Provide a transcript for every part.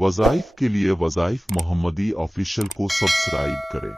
वज़ाइफ के लिए वज़ाइफ मोहम्मदी ऑफिशियल को सब्सक्राइब करें।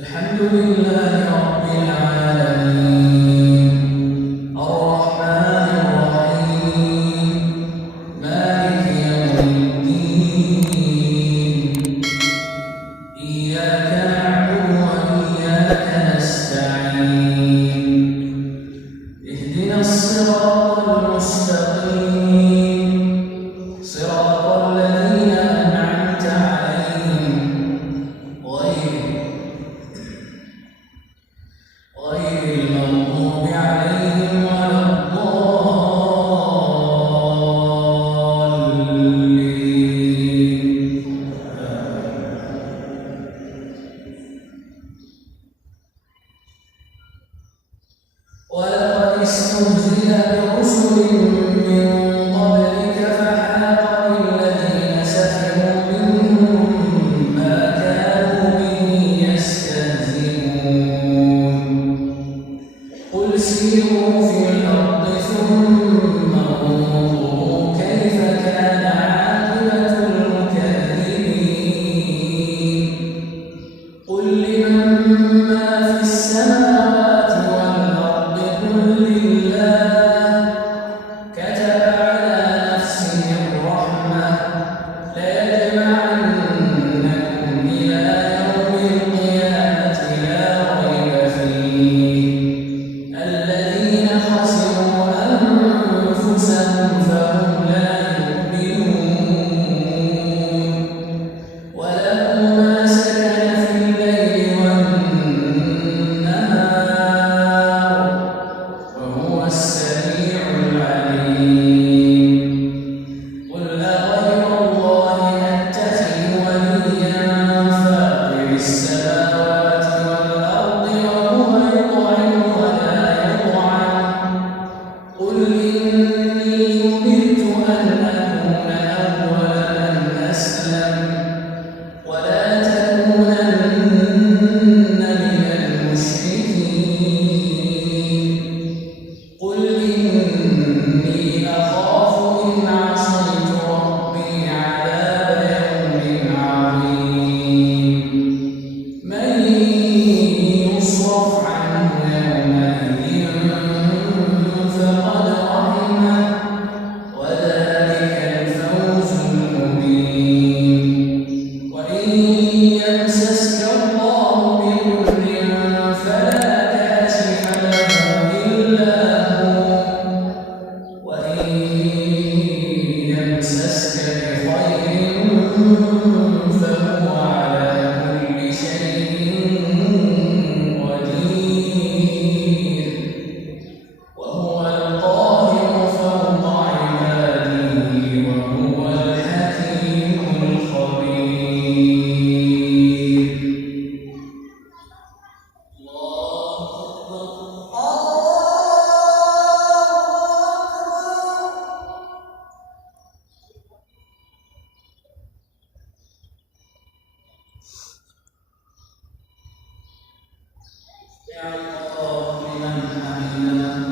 الحمد لله رب العالمين الرحمن الرحيم مالك يوم الدين إياك نعبد وإياك نستعين اهدنا الصراط المستقيم صراط الذين أنعمت عليهم غير المغضوب عليهم ولا الضالين. ولقد استهزئ برسل من قبلك فحاق بالذين سخروا منهم ما كانوا به يستهزئون. قل سيروا في الأرض ثم انظروا كيف كان عاقبة المكذبين. قل لمن ما في السماوات والأرض قل لله كتب على نفسه الرحمة ليجمعنكم إلى يوم القيامة لا ريب فيه. الذين خسروا أنفسهم فهم لا يؤمنون. وله ما سكن في الليل والنهار وهو السميع العليم. قل أغير الله أتخذ وليا فاطر السماوات والأرض وهو يطعم ولا يطعم. قل إني أمرت أن أكون أول من أسلم ولا تكونن من المشركين. قل إني أخاف إن عصيت ربي عذاب يوم عظيم. من يصرف عنه يومئذ فقد رحمه وذلك الفوز المبين. وإن يمسسك الله بضر فلا كاشف له إلا هو وإن يمسسك بخير فهو على كل شيء قدير وهو القاهر فوق عباده الله لمن حمده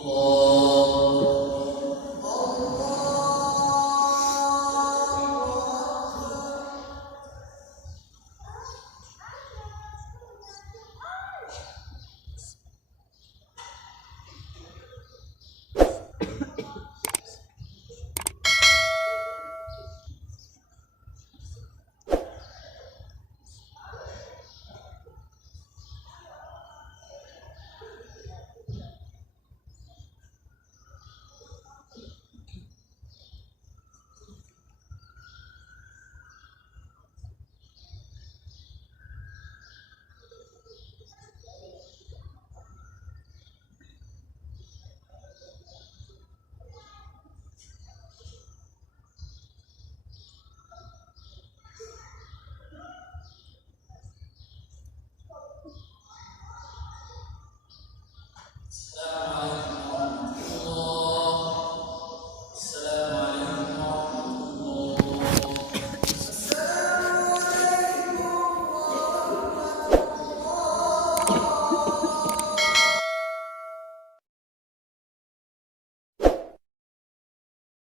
الله